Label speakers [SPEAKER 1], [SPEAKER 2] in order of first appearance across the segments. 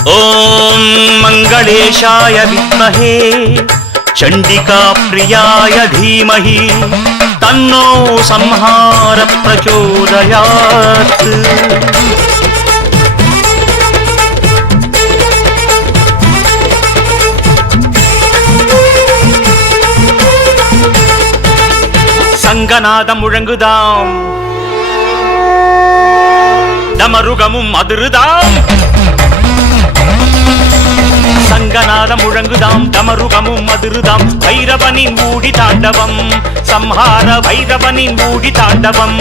[SPEAKER 1] ॐ मङ्गलेशाय विद्महे चण्डिकाप्रियाय धीमहि तन्नो संहार प्रचोदयात् சங்கநாதம் முழங்குதாம் டமருகமும் அதிருதாம்
[SPEAKER 2] சங்கநாத முழங்குதாம் தவறுதமும் மதிரதாம். பைரவரின் மூடி தாண்டவம் சம்ஹார பைரவரின் மூடி தாண்டவம்.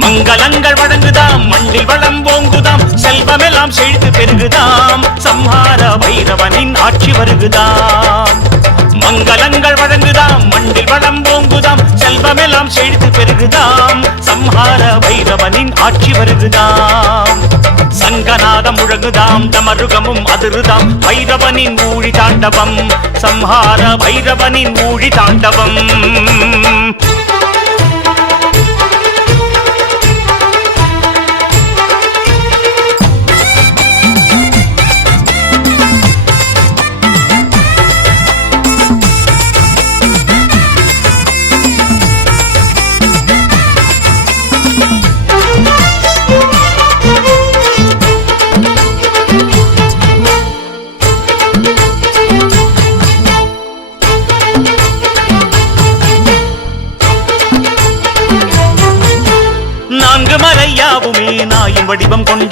[SPEAKER 1] மங்களங்கள் வழங்குதாம் மண்டில் வளம் ஓங்குதாம். செல்வமெல்லாம் செழித்து பெருகுதாம். சம்ஹார பைரவனின் ஆட்சி வருகுதாம். மங்களங்கள் வழங்குதாம் மண்டில் வளம் ஓங்குதாம் செல்வமெல்லாம் செழித்து பெருகுதாம் சம்ஹார வைரவனின் ஆட்சி வருகுதாம். சங்கநாதம் முழங்குதாம் தமருகமும் அதிருதாம் வைரவனின் ஊழி தாண்டவம் சம்ஹார வைரவனின் ஊழி தாண்டவம்.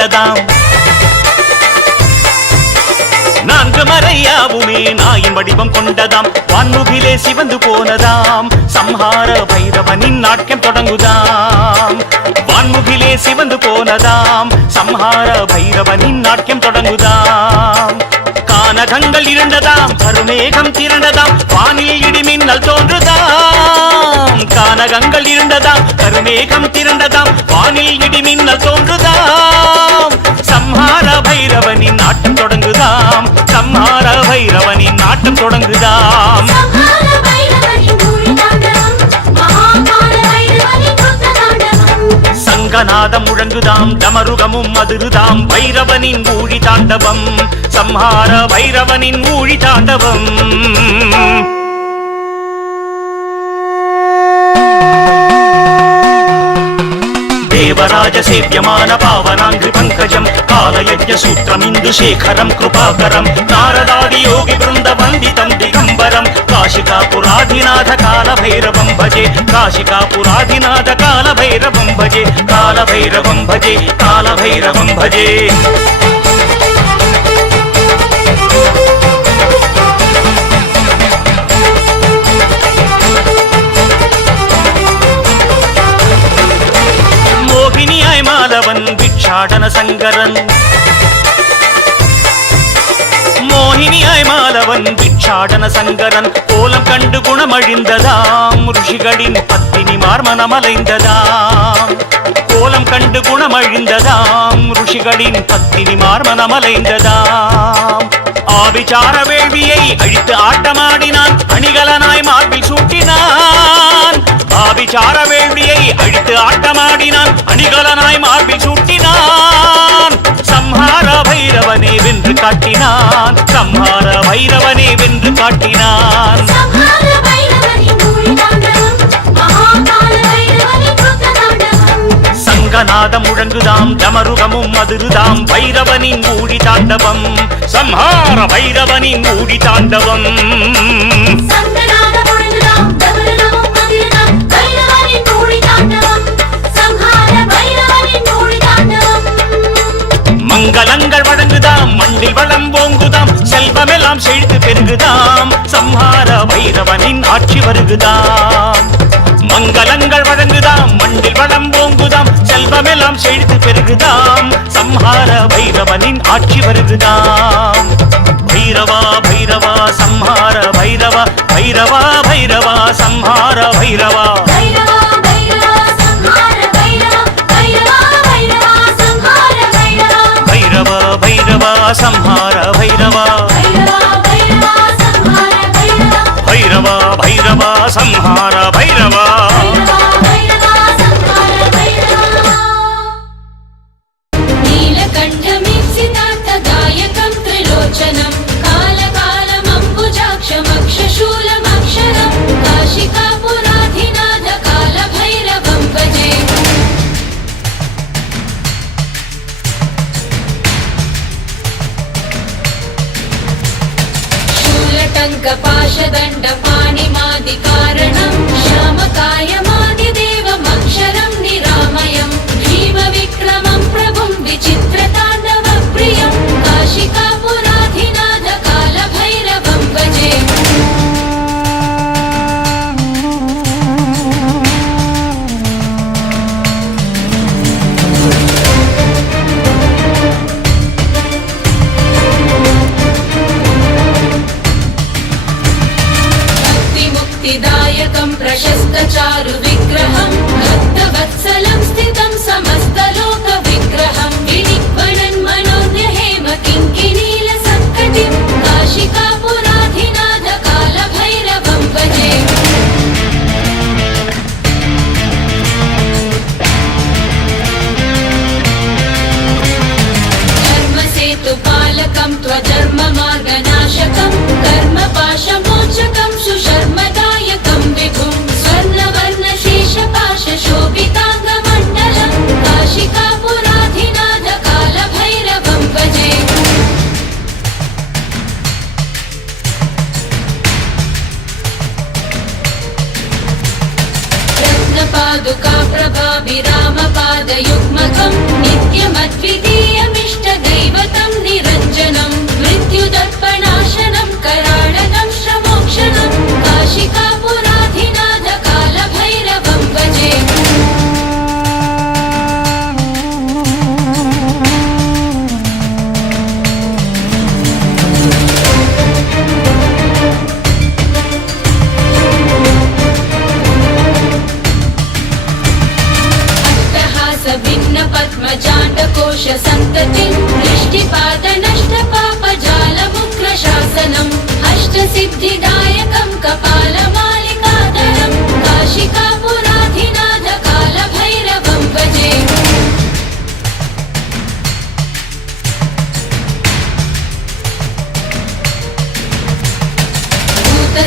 [SPEAKER 1] வடிவம் கொண்டதாம். நான்கு மறையாவுமே நாயின் வடிவம் கொண்டதாம். வான்முகிலே சிவந்து போனதாம். சம்ஹார பைரவனின் நாட்யம் தொடங்குதாம். வான்முகிலே சிவந்து போனதாம். சம்ஹார பைரவனின் நாட்யம் தொடங்குதாம். கானகங்கள் இருண்டதாம் கருமேகம் திரண்டதாம் வானில் இடிமின்னல் தோன்றுதாம். கானகங்கள் இருண்டதாம் கருமேகம் திரண்டதாம் வானில் இடிமின்னல் தோன்றுதாம். சம்ஹார பைரவனின் நாட்டம் தொடங்குதாம் சம்ஹார பைரவனின் நாட்டம் தொடங்குதாம். சங்கநாதம் முழங்குதாம் டமருகமும் அதிருதாம் பைரவனின் ஊழி தாண்டவம் சம்ஹார பைரவனின் ஊழி தாண்டவம் దేవరాజ సేవ్యమాన పావనాంఘ్రి పంకజం కాలయజ్ఞ సూత్రమిందు శేఖరం కృపాకరం నారదాది యోగి బృంద వందితం దిగంబరం కాశికాపురాధినాథ కాలభైరవం భజే కాశికాపురాధినాథ కాలభైరవం భజే కాల భైరవం భజే కాల భైరవం భజే. அவன் மாலவன் பிக்ஷாடன சங்கரன். கோலம் கண்டு குணமழிந்ததாம். ருஷிகளின் பத்தினி மார்மனமலைந்ததாம். கோலம் கண்டு குணமழிந்ததாம். ருஷிகளின் பத்தினி மார்மனமலைந்ததாம். ஆபிசார வேள்வியை அழித்து ஆட்டமாடினான். அணிகலனாய் மார்பில் சூட்டினான். ஆபிசார வேள்வியை அழித்து ஆட்டமாடினான். அணிகலனாய் மார்பில் சூட்டினான். பைரவனே வென்று காட்டினான். சம்ஹார பைரவனே வென்று காட்டினான். சங்கநாதம் முழங்குதாம் டமருகமும் அதிருதாம் பைரவனின் ஊழி தாண்டவம். சம்ஹார பைரவனின் ஊழி தாண்டவம் வழங்குதாம் வளம் ஓங்குதாம். செல்வமெல்லாம் செழித்து பெருகுதாம். சம்ஹார வைரவனின் ஆட்சி வருகுதாம். மங்களங்கள் வழங்குதாம். மண்ணில் வளம் ஓங்குதாம். செல்வமெல்லாம் செழித்து பெருகுதாம். சம்ஹார வைரவனின் ஆட்சி வருகுதாம். பைரவா பைரவா சம்ஹார பைரவா. பைரவா பைரவா சம்ஹார பைரவா సంహార భైరవ.
[SPEAKER 2] భైరవ భైరవ సంహార భైరవా.
[SPEAKER 3] నీలకంఠమిప్సితార్థదాయకం త్రిలోచన शूलटङ्कपाशदण्डपाणिमादिकारणं श्यामकायमादिदेवमक्षरं निरामयं भीमविक्रमं प्रभुं विचित्रताण्डवप्रियं काशिकापुराधिनाथ मुक्तिदायकं प्रशस्तचारु विग्रहं भक्तवत्सलं स्थितं समस्तलोकविग्रहं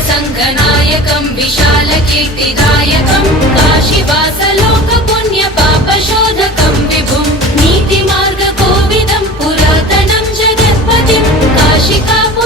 [SPEAKER 3] సంఘనాయకం విశాల కీర్తిదాయకం కాశీవాస లోక పుణ్య పాప శోధకం విభుం నీతి మార్గ కోవిదం పురాతనం జగత్పతిం కాశికాపు